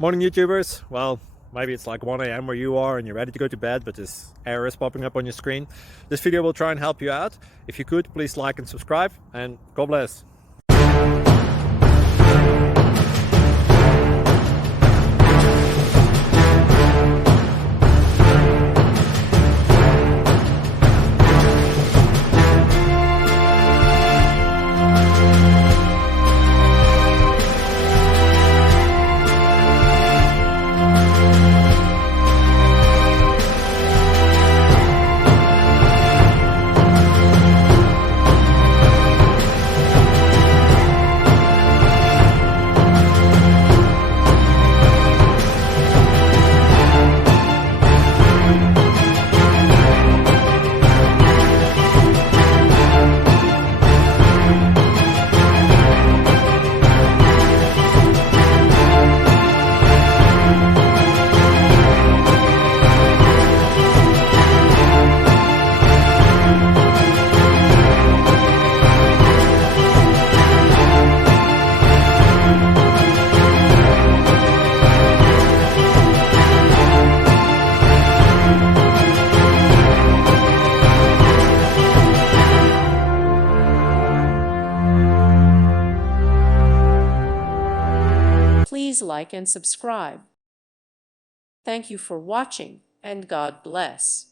Morning YouTubers. Well, maybe it's like 1 a.m. where you are and you're ready to go to bed, but this error is popping up on your screen. This video will try and help you out. If you could, please like and subscribe, and God bless. Please like and subscribe. Thank you for watching, and God bless.